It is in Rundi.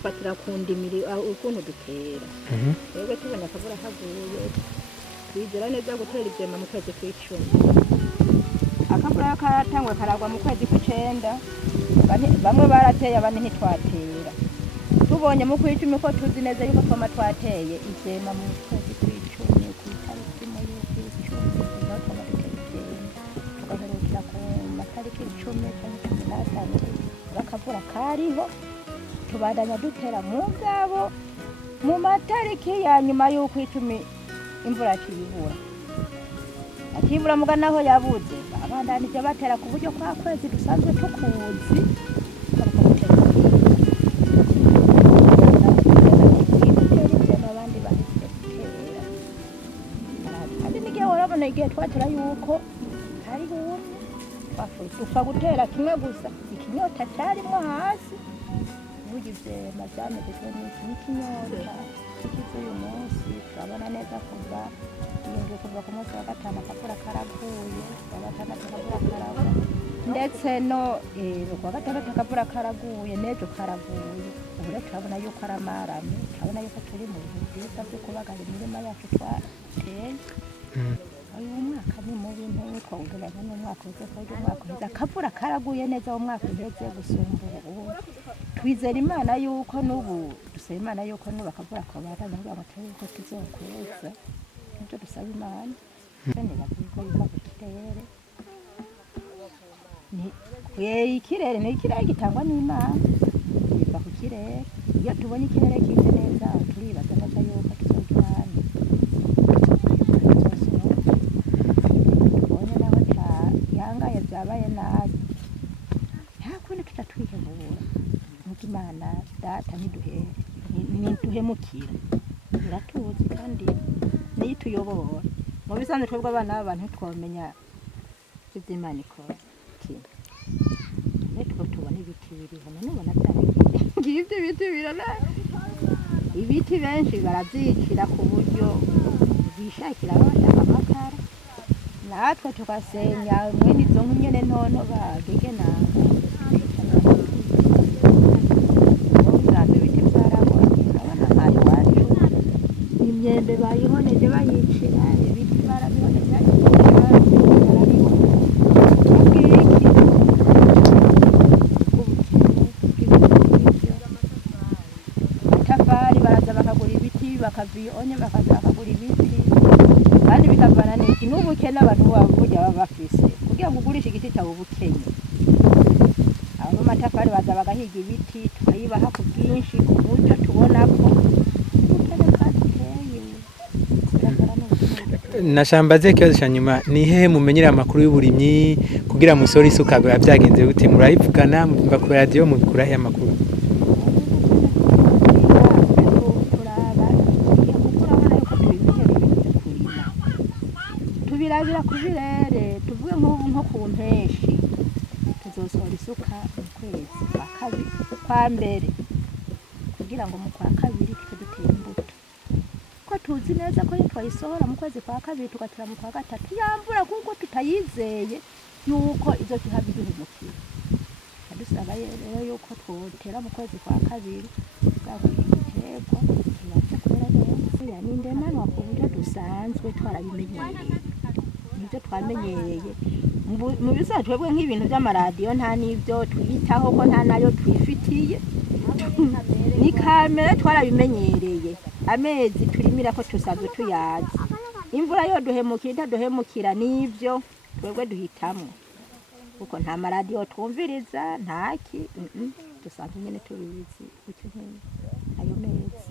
dufatira ku ndimiri ukuntu dutera rero tubonye akavura kaguye twizera neza gutera ivyema mu kwezi kw'icumi akavura karatangwe karagwa mu kwezi kw'icenda bamwe barateye abandi ntitwatera tubonye mu kw'icumi ko tuzi neza yuko twama twateye ivyema mu kwezi kw'icumi kw'itariki imwe y'ukw'icumi niho twama dutera ivyema tugaherukira ku matariki 10 canke 15 bakavura kariho tubandanya dutera mugabo mu matariki ya nyuma y'ukw'icumi imvura kibibura akibura mugana aho yabuze abandanije batera ku buryo kwa kwezi dusanzwe tukuzi igihe twatera yuko hariho dupfa gutera kimwe gusa ikinyota cyarimwo hasi uburyo ivyema vyamezejwe n'ikinyota ikize uyu munsi turabona neza kuva ku munsi wa gatanu akavura karaguye kuwa gatandatu akavura karaguye ndetse no kuwa gatandatu akavura karaguye n'ejo karaguye ubu rero turabona yuko aramaranye turabona yuko turi mu bihe byiza byo kubagara imirima yacu twateye uyu mwaka ni mubi ntitwawugereranya n'umwaka uheze kuko umwaka uheze akavura karaguye neza uwo mwaka uheze gusumba ubu twizera imana yuko n'ubu dusaba imana yuko n'ubu akavura kabaranye kugira ngo turebe yuko tuzokuza nibyo dusaba imana kandi bavuga yuko ikirere ni ikirere gitangwa n'imana biva ku kirere iyo tubonye ikirere kize neza turibaza neza yuko tuzogirana byabaye nabi nta kundi tuca twihebura nuko imana data ntiduhemukira iratuzi kandi niyo ituyobora mu bisanzwe twebwe abana b'abantu ntitwamenya ibyo imana ikora nitwo tubona ibiti biriho nubona byaragiye ngibyo ibiti birana ibiti benshi barabyicira ku buryo bishakira bashaka amakara natwe tugasenya mwene izo nyene ntono bagege nabo uzaze ibiti byarabonye abana bayo wacu imyembe bayihoneje bayicira ibiti barabihoneje amatafari baraza bakagura ibiti bakaviyonye bakaza bakagura ibiti kandi bikavana n'iki n'ubukene abantu burya baba bafise kugira ngo ugurishe igiti cyawe ubukene abo matafari baza bagahiga ibiti tukayibaha ku bwinshi ku buryo tubona ko ubukene bwateye nashambaze ikibazo cya nyuma ni hehe mumenyera amakuru y'uburimyi kugira musore isuka byagenze gute murayivugana mumva ku radio mubikura he amakuru birabira ku birere tuvuge nk'ubu nko ku mpeshi tuzosohora isuka mu kwezi kwa mbere kugira ngo mu kwa kabiri tuce dutera imbuto ko tuzi neza ko twayisohora mu kwezi kwa kabiri tugatera mu kwa gatatu yambura kuko tutayizeye yuko izo kihabi duhumukira dusaba rero yuko twotera mu kwezi kwa kabiri bwabo igiterwa tubaje kubera neza yani ndemanwa ku buryo dusanzwe twarabimenyereye nibyo twamenyereye mu bisanzwe twebwe nk'ibintu by'amaradiyo nta n'ibyo twitaho ko nta nayo twifitiye ni kamere twarabimenyereye amezi turimira ko tusanzwe tuyazi imvura yo duhemukira n'ibyo twebwe duhitamo kuko nta maradiyo twumviriza ntaki dusanzwe nyine tubizi icyo ayo mezi